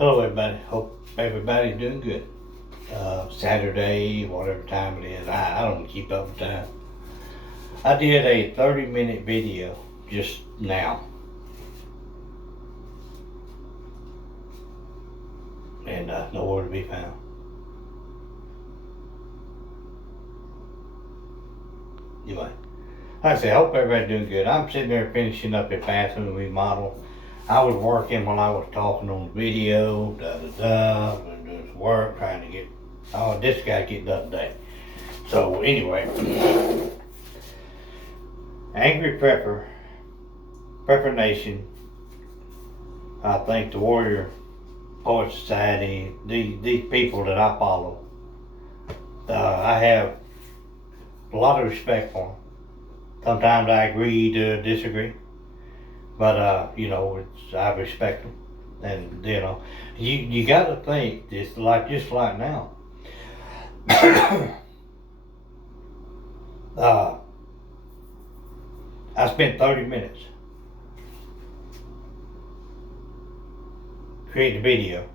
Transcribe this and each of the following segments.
Hello everybody, hope everybody's doing good. Saturday, whatever time it is, I don't keep up with time. I did a 30-minute video just now. And nowhere to be found. Anyway, like I say, I hope everybody's doing good. I'm sitting there finishing up a bathroom remodel. I was working while I was talking on the video, and doing work, trying to get, this guy getting done today. So anyway, Angry Prepper Nation, I think the Warrior Poet Society, these people that I follow, I have a lot of respect for them. Sometimes I agree to disagree. But I respect them, and you got to think just like now. I spent 30 minutes creating a video.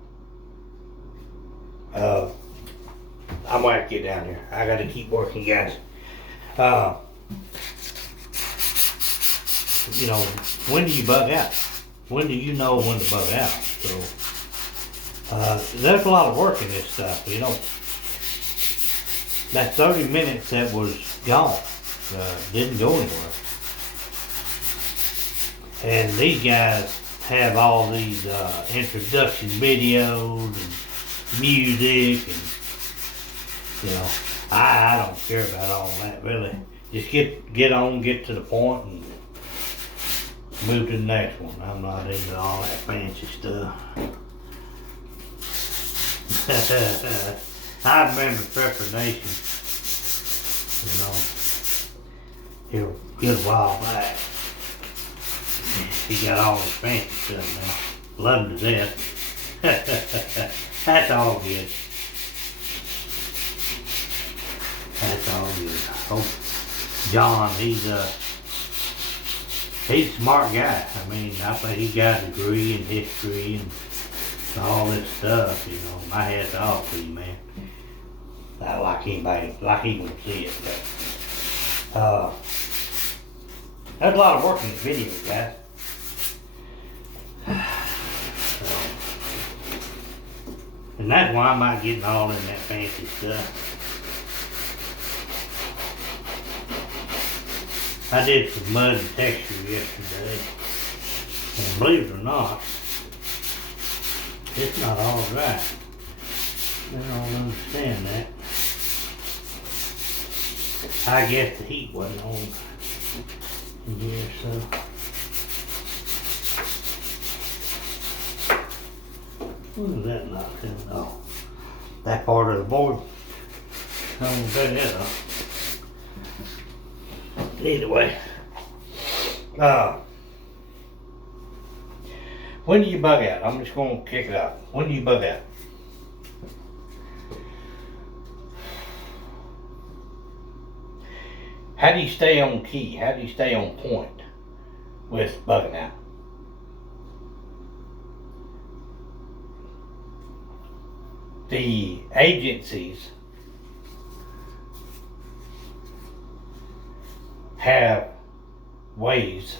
I'm gonna have to get down there. I got to keep working, guys. When do you bug out? When do you know when to bug out? So, there's a lot of work in this stuff, That 30 minutes that was gone, didn't go anywhere. And these guys have all these introduction videos and music and, I don't care about all that really. Just get to the point and move to the next one. I'm not into all that fancy stuff. I remember Prepper Nation, here a good while back. He got all this fancy stuff now. Love him to death. That's all good. That's all good. Oh, John, he's a smart guy. I think he got a degree in history and all this stuff, My hat's off to you, man. Not like anybody, like he can see it, but, there's a lot of work in the video, guys. And that's why I'm not getting all in that fancy stuff. I did some mud and texture yesterday, and believe it or not, it's not all right. I don't understand that. I guess the heat wasn't on in here, so. What is that not coming off? That part of the board. I don't turn that off. Anyway, when do you bug out? I'm just going to kick it out. When do you bug out? How do you stay on key? How do you stay on point with bugging out? The agencies have ways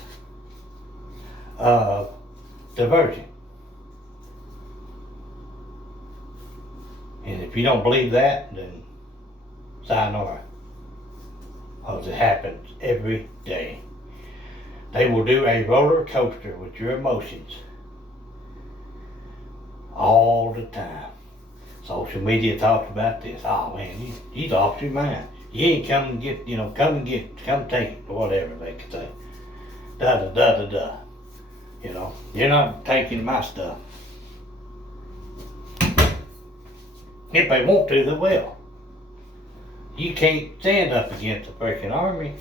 of diversion. And if you don't believe that, then sayonara. Because it happens every day. They will do a roller coaster with your emotions all the time. Social media talks about this. Oh man, you lost your mind. You ain't come and get, come take it, or whatever they could say. Da. You're not taking my stuff. If they want to, they will. You can't stand up against the freaking army.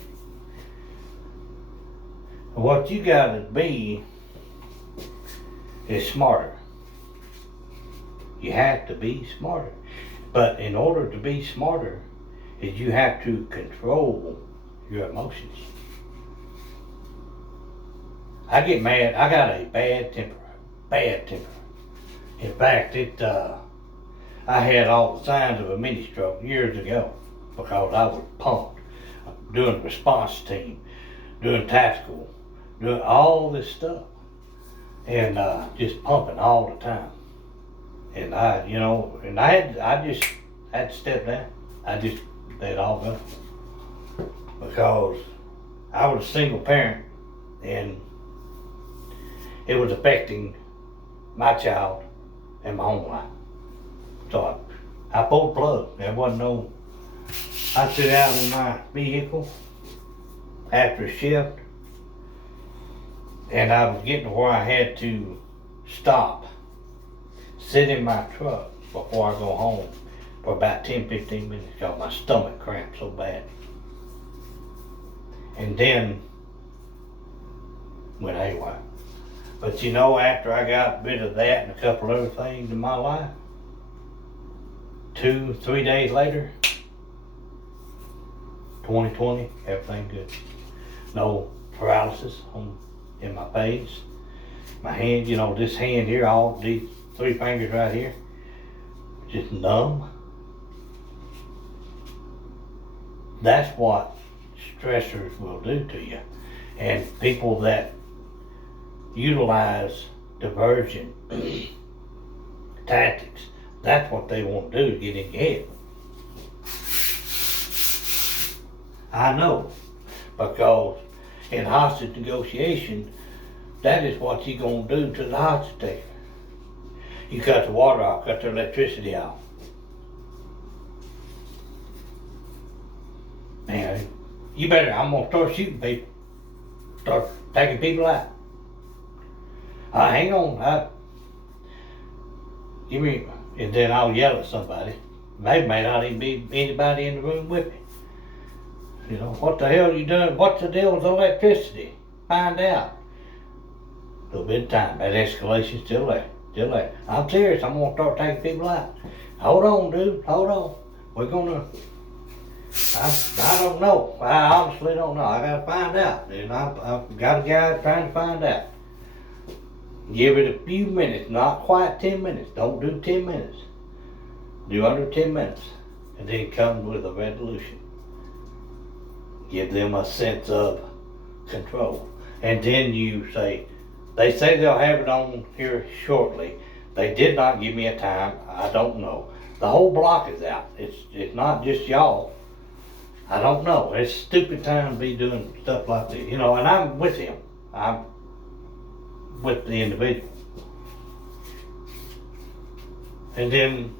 What you gotta be is smarter. You have to be smarter. But in order to be smarter, is you have to control your emotions. I get mad. I got a bad temper. In fact, I had all the signs of a mini stroke years ago because I was pumped, doing response team, doing tactical, doing all this stuff, and just pumping all the time. And I just had to step down. I just let it all go because I was a single parent, and it was affecting my child and my home life. So I pulled the plug. There wasn't no. I sit out in my vehicle after a shift, and I was getting to where I had to stop, sit in my truck before I go home for about 10-15 minutes because my stomach cramped so bad. And then went haywire. But after I got rid of that and a couple other things in my life, 2-3 days later, 2020, everything good. No paralysis in my face. My hand, this hand here, all these 3 fingers right here, just numb. That's what stressors will do to you. And people that utilize diversion tactics, that's what they want to do, to get in your head. I know, because in hostage negotiation, that is what you're going to do to the hostage taker. You cut the water off, cut the electricity off. Man, I'm going to start shooting people. Start taking people out. Hang on, give me, and then I'll yell at somebody. Maybe may not even be anybody in the room with me. What the hell are you doing? What's the deal with electricity? Find out. A little bit of time. That escalation's still there. I'm serious. I'm gonna start taking people out. Hold on, dude. Hold on. We're gonna. I don't know. I honestly don't know. I gotta find out. And I've got a guy trying to find out. Give it a few minutes, not quite 10 minutes. Don't do 10 minutes. Do under 10 minutes. And then come with a resolution. Give them a sense of control. And then you say, they say they'll have it on here shortly. They did not give me a time. I don't know. The whole block is out. It's not just y'all. I don't know. It's a stupid time to be doing stuff like this. And I'm with him. I'm with the individual. And then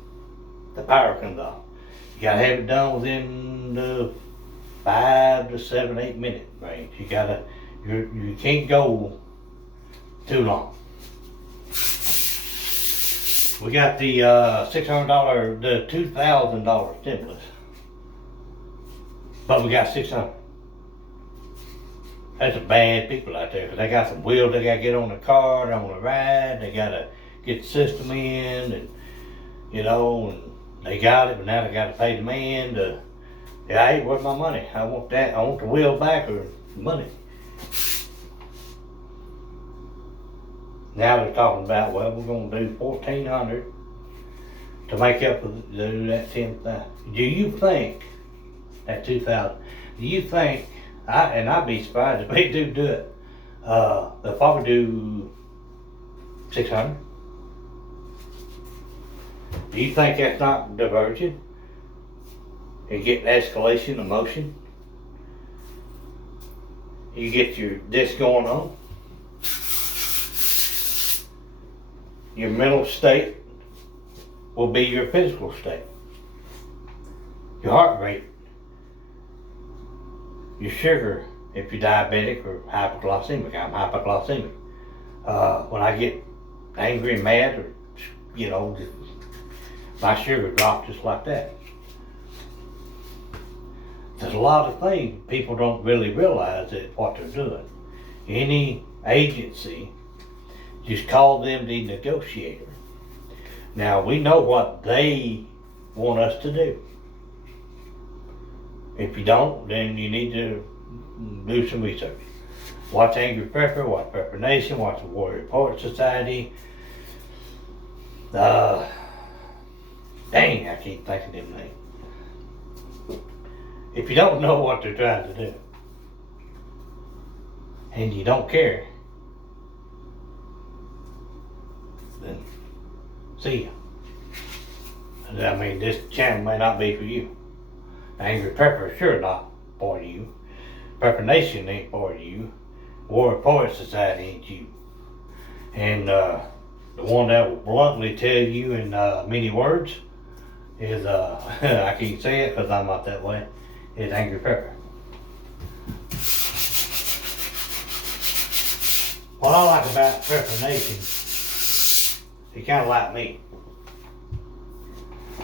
the power comes off. You gotta have it done within the 5 to 7, 8 minute range. You can't go too long. We got the $600, the $2,000 stimulus, but we got $600. That's some bad people out there, because they got some wheels they gotta get on the car, they want to ride, they gotta get the system in, and and they got it, but now they gotta pay the man to. Hey, where's my money? I want that. I want the wheel back or money. Now they're talking about, well, we're going to do $1,400 to make up for that 10,000. Do you think that 2,000? Do you think? I'd be surprised if they do it. They'll probably do 600. Do you think that's not diversion? You get escalation, emotion. You get this going on. Your mental state will be your physical state. Your heart rate. Your sugar, if you're diabetic or hypoglycemic. I'm hypoglycemic. When I get angry and mad, or my sugar drops just like that. There's a lot of things people don't really realize that what they're doing. Any agency, just call them the negotiator. Now we know what they want us to do. If you don't, then you need to do some research. Watch Angry Prepper, watch Prepper Nation, watch the Warrior Poet Society. Uh, Dang, I can't think of them names. If you don't know what they're trying to do, and you don't care, then see ya. I mean, this channel may not be for you. Angry Pepper is sure not for you. Pepper Nation ain't for you. Warrior Poet Society ain't you. And the one that will bluntly tell you in many words is, I can't say it because I'm not that way, is Angry Pepper. What I like about Pepper Nation, they kind of like me.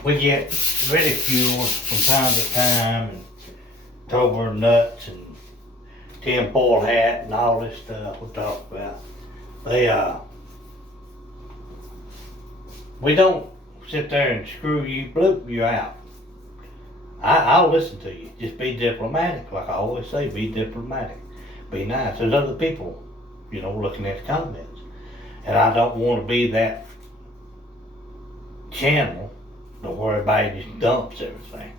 We get ridiculed from time to time and told we're nuts and tinfoil hat and all this stuff we talk about. We don't sit there and screw you, bloop you out. I'll listen to you. Just be diplomatic, like I always say. Be diplomatic. Be nice. There's other people, looking at the comments, and I don't want to be that channel where everybody just dumps everything.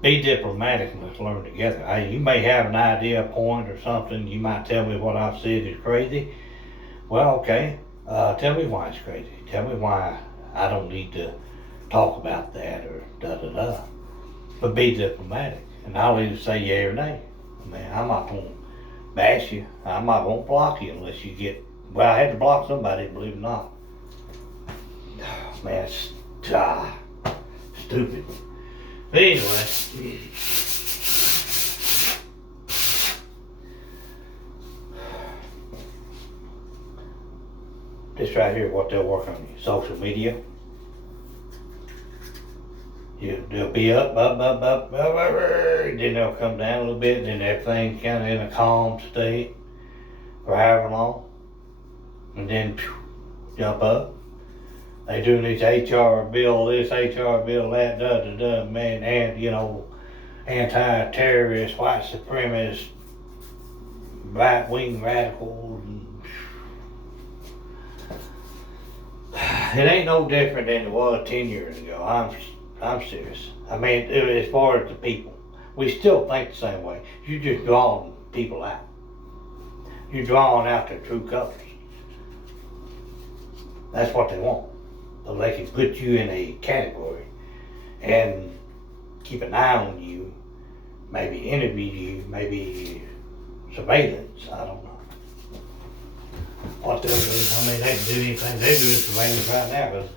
Be diplomatic and let's learn together. You may have an idea, a point, or something. You might tell me what I've said is crazy. Well, okay. Tell me why it's crazy. Tell me why I don't need to talk about that or da-da-da. But be diplomatic. And I'll either say yeah or nay. I'm not going to bash you. I'm not going to block you unless you get... Well, I had to block somebody, believe it or not. Man, it's stupid. But anyway... This right here, what they'll work on you. Social media. They'll be up, then they'll come down a little bit, then everything's kind of in a calm state for however long. And then jump up. They doing this HR bill, this HR bill, that, man, and anti-terrorist, white supremacist, right-wing radicals. It ain't no different than it was 10 years ago. I'm serious. I mean, as far as the people, we still think the same way. You're just drawing people out. You're drawing out their true colors. That's what they want. So they can put you in a category and keep an eye on you, maybe interview you, maybe surveillance. I don't know what they'll do. I mean, they can do anything. They're doing surveillance right now because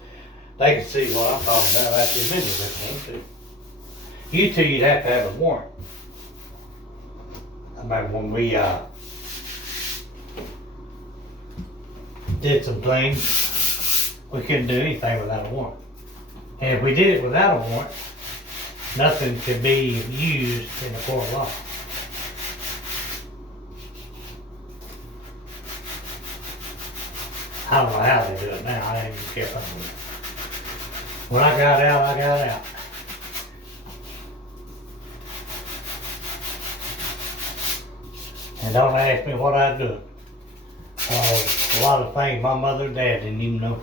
they can see what I'm talking about right this minute, but they can't see. Used to, you'd have to have a warrant. I remember when we did some things, we couldn't do anything without a warrant. And if we did it without a warrant, nothing could be used in a court of law. I don't know how they do it now. I ain't even kept up with it. When I got out, I got out. And don't ask me what I do. A lot of things my mother and dad didn't even know.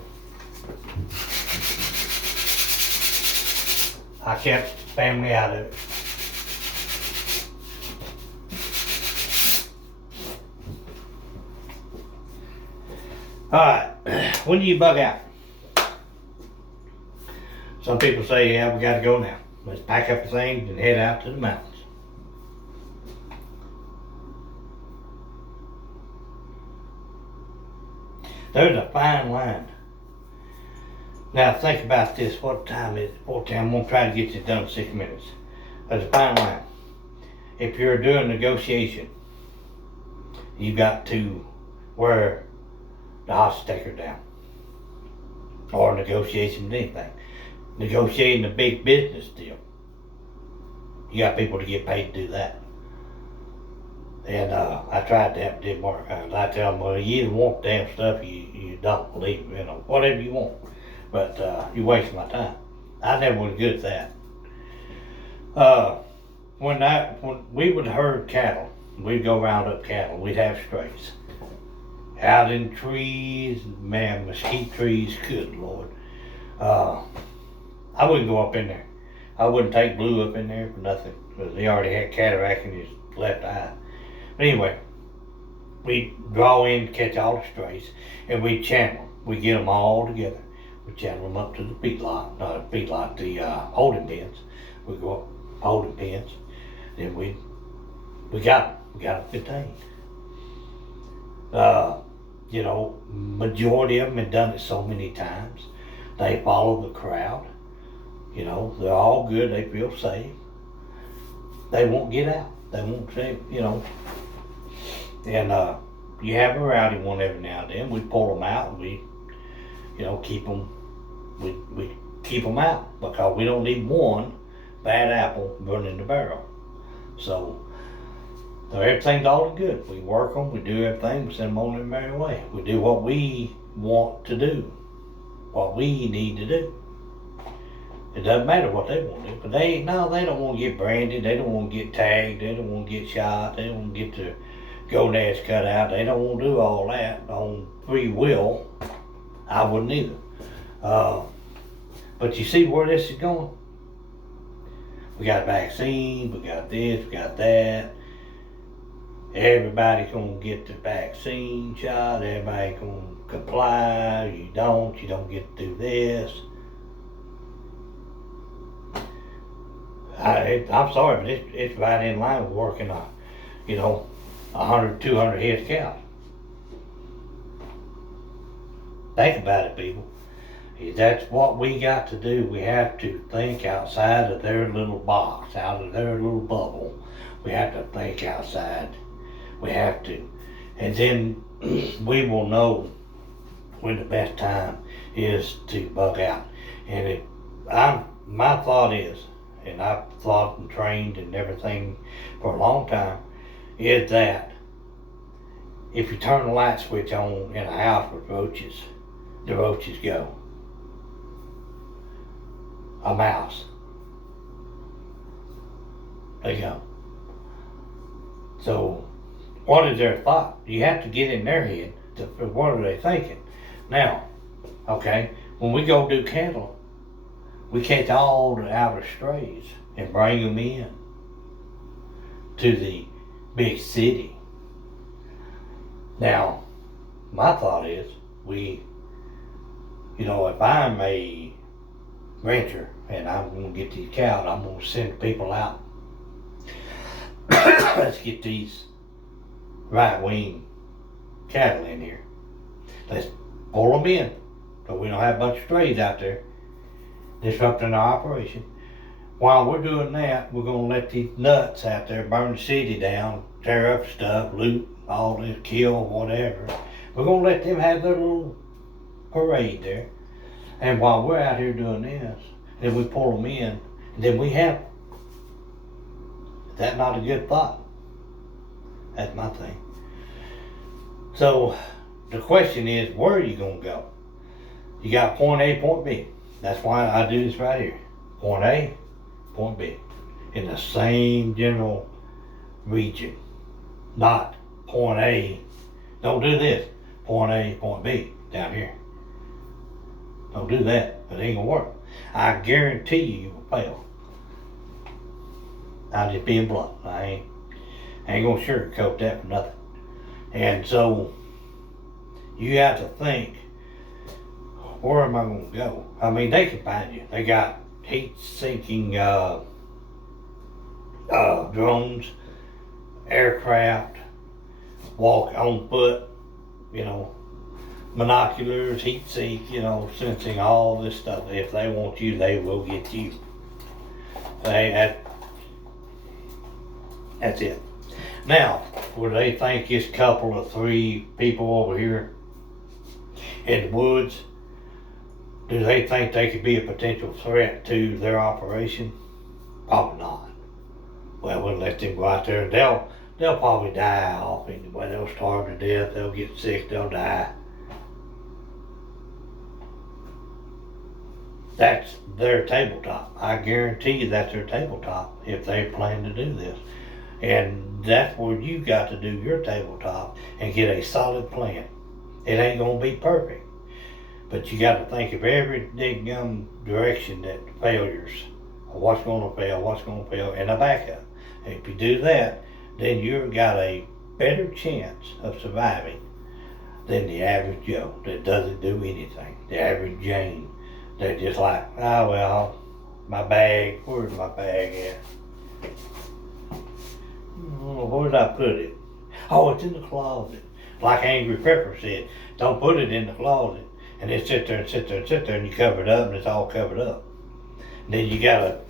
I kept family out of it. Alright, when do you bug out? Some people say, yeah, we gotta go now. Let's pack up the things and head out to the mountains. There's a fine line. Now think about this, what time is it? 14, I'm gonna try to get this done in 6 minutes. There's a fine line. If you're doing negotiation, you got to wear the hostage taker down. Or negotiation with anything. Negotiating a big business deal. You got people to get paid to do that. And I tried that, it didn't work. I tell them, well, you either want damn stuff, you don't believe, whatever you want. But you're wasting my time. I never was good at that. When we would herd cattle, we'd go round up cattle, we'd have strays. out in trees, man, mesquite trees, good Lord. I wouldn't go up in there. I wouldn't take Blue up in there for nothing, because he already had cataract in his left eye. But anyway, we draw in, catch all the strays, and we channel them. We get them all together. We channel them up to the the holding pens. We go up holding pens, then we got them contained. You know, majority of them have done it so many times. They follow the crowd. You know, they're all good. They feel safe. They won't get out. They won't say, you know. And you have a rowdy one every now and then. We pull them out and we, you know, keep them. We keep them out because we don't need one bad apple burning the barrel. So everything's all good. We work them. We do everything. We send them on their merry way. We do what we want to do, what we need to do. It doesn't matter what they want to do, but they don't want to get branded. They don't want to get tagged. They don't want to get shot. They don't want to get their gonads cut out. They don't want to do all that on free will. I wouldn't either. But you see where this is going? We got vaccines, we got this, we got that. Everybody's gonna get the vaccine shot. Everybody's gonna comply. You don't get to do this. I'm sorry, but it's right in line with working 100, 200 head of cows. Think about it, people. That's what we got to do. We have to think outside of their little box, out of their little bubble. We have to think outside. We have to. And then we will know when the best time is to bug out. And my thought is, and I've thought and trained and everything for a long time, is that if you turn the light switch on in a house with roaches, the roaches go. A mouse, they go. So what is their thought? You have to get in their head to what are they thinking. Now, okay, when we go do cattle, we catch all the outer strays and bring them in to the big city. Now, my thought is if I'm a rancher and I'm going to get these cows, I'm going to send people out. Let's get these right-wing cattle in here. Let's pull them in so we don't have a bunch of strays out there disrupting our operation. While we're doing that, we're going to let these nuts out there burn the city down, tear up stuff, loot, all this, kill, whatever. We're going to let them have their little parade there. And while we're out here doing this, then we pull them in, and then we have. Is that not a good thought? That's my thing. So the question is, where are you going to go? You got point A, point B. That's why I do this right here. Point A, point B. In the same general region. Not point A. Don't do this. Point A, point B. Down here. Don't do that. It ain't gonna work. I guarantee you will fail. I'm just being blunt. I ain't gonna sugarcoat that for nothing. And so you have to think, where am I gonna go? I mean, they can find you. They got heat-sinking drones, aircraft, walk on foot, binoculars, heat sink, sensing all this stuff. If they want you, they will get you. That's it. Now, would they think this couple of 3 people over here in the woods, do they think they could be a potential threat to their operation? Probably not. Well, we'll let them go out there and they'll probably die off anyway. They'll starve to death, they'll get sick, they'll die. That's their tabletop. I guarantee you that's their tabletop if they plan to do this. And that's where you got to do your tabletop and get a solid plan. It ain't gonna be perfect. But you gotta think of every direction that failures, or what's gonna fail, and a backup. And if you do that, then you've got a better chance of surviving than the average Joe that doesn't do anything. The average Jane that just like, oh well, my bag, where's my bag at? Where did I put it? Oh, it's in the closet. Like Angry Pepper said, don't put it in the closet. And then sit there, and you cover it up, and it's all covered up. And then you gotta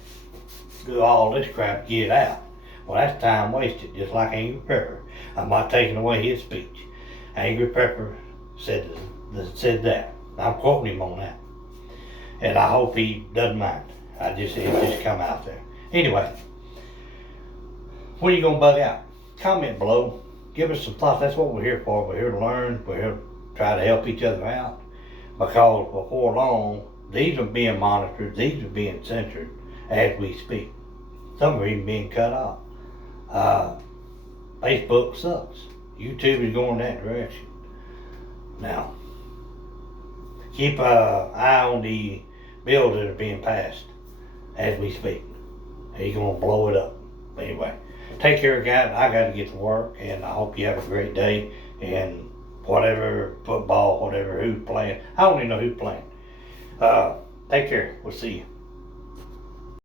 do all this crap to get it out. Well, that's time wasted, just like Angry Pepper. I'm not taking away his speech. Angry Pepper said that. I'm quoting him on that. And I hope he doesn't mind. It just come out there. Anyway, when are you gonna bug out? Comment below. Give us some thoughts. That's what we're here for. We're here to learn. We're here to try to help each other out. Because before long, these are being monitored. These are being censored as we speak. Some are even being cut off. Facebook sucks. YouTube is going that direction. Now, keep an eye on the bills that are being passed as we speak. He's going to blow it up. Anyway, take care, guys. I got to get to work, and I hope you have a great day. And whatever, football, whatever, who's playing. I don't even know who's playing. Take care. We'll see you.